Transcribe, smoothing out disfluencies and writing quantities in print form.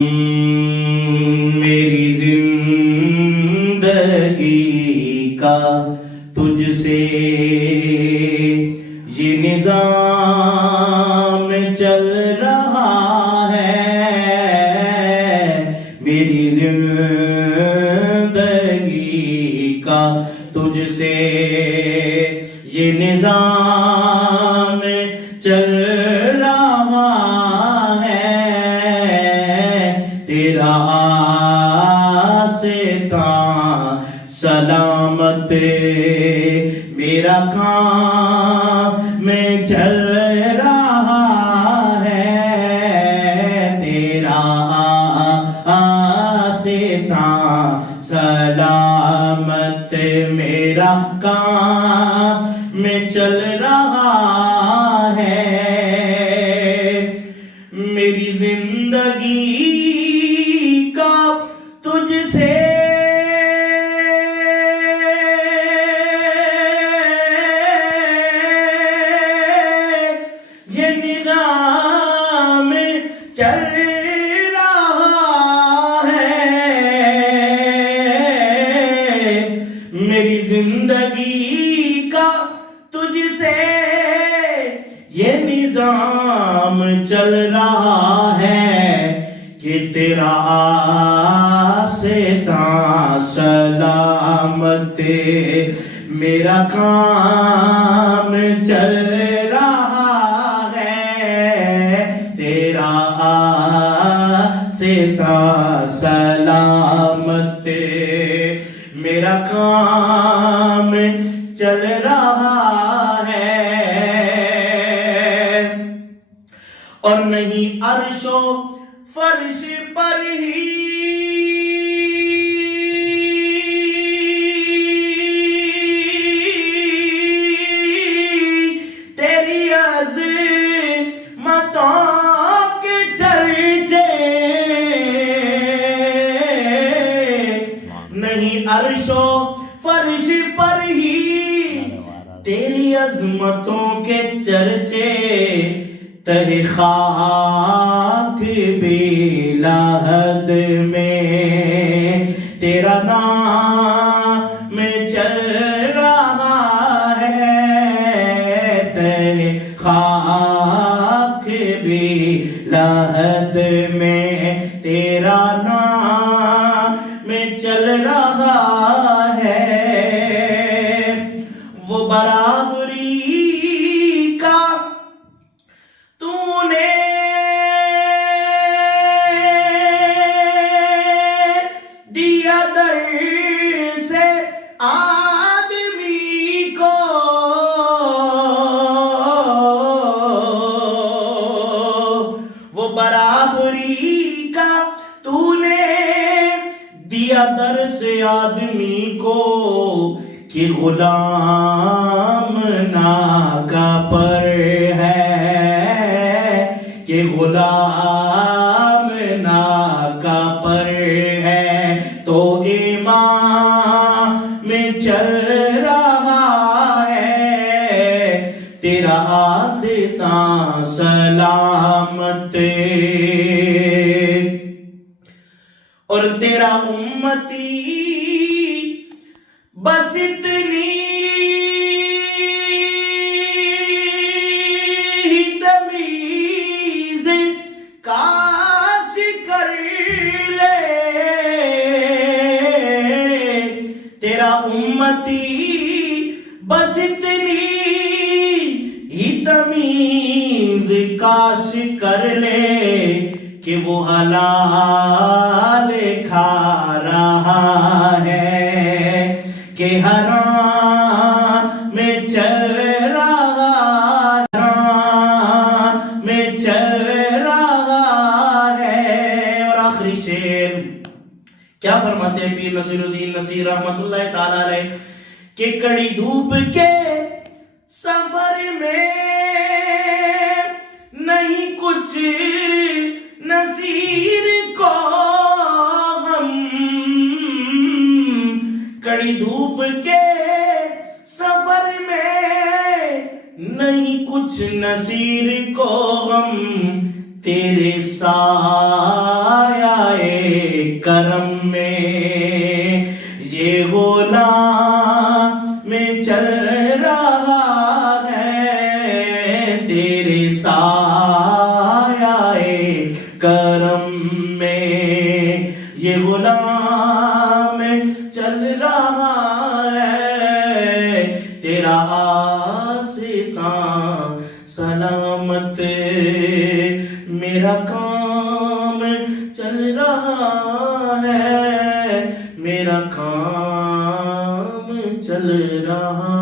میری زندگی کا تجھ سے یہ نظام چل رہا ہے، میری زندگی کا تجھ سے یہ نظام چل رہا ہے، تیرا آستان سلامت میرا کام میں چل رہا ہے، تیرا آستان سلامت میرا کام میں چل رہا ہے، میری زندگی کا تجھ سے یہ نظام چل رہا ہے، میری زندگی کا تجھ سے یہ نظام چل رہا ہے کہ تیرا آستان سلامت میرا کام چل رہا ہے، تیرا آستان سلامت میرا کام چل رہا ہے، اور نہیں عرش و فرش پر ہی تیری عظمتوں کے چرچے، نہیں عرش و فرش پر ہی تیری عظمتوں کے چرچے، تیری خاک بھی لحد میں تیرا نام چل رہا ہے، تیری خاک بھی لحد میں تیرا نام چل رہا ہے، وہ برابری کا تو نے دیا در سے آدمی کو، وہ برابری کا تو نے دیا در سے آدمی کو کہ غلام ناکا پر ہے، کہ غلام ناکا پر ہے تو ایمان میں چل رہا ہے، تیرا آستان سلامت اور تیرا امتی بس اتنی تمیز کاش کر لے، تیرا امتی بس اتنی ہی تمیز کاش کر لے کہ وہ حلال کھا رہا ہے کہ حرام میں چل رہا ہے، اور آخری شعر کیا فرماتے ہیں پیر نصیر الدین نصیر رحمت اللہ تعالی علیہ کہ کڑی دھوپ کے سفر میں نہیں کچھ نصیر کو غم، کڑی دھوپ کے سفر میں نہیں کچھ نصیر کو غم، تیرے سایہ کرم میں یہ غلام میں چل رہا ہے، تیرے سایہ کرم میں یہ غلام چل رہا ہے، تیرا آسکاں سلامت میرا کام چل رہا ہے، میرا کام چل رہا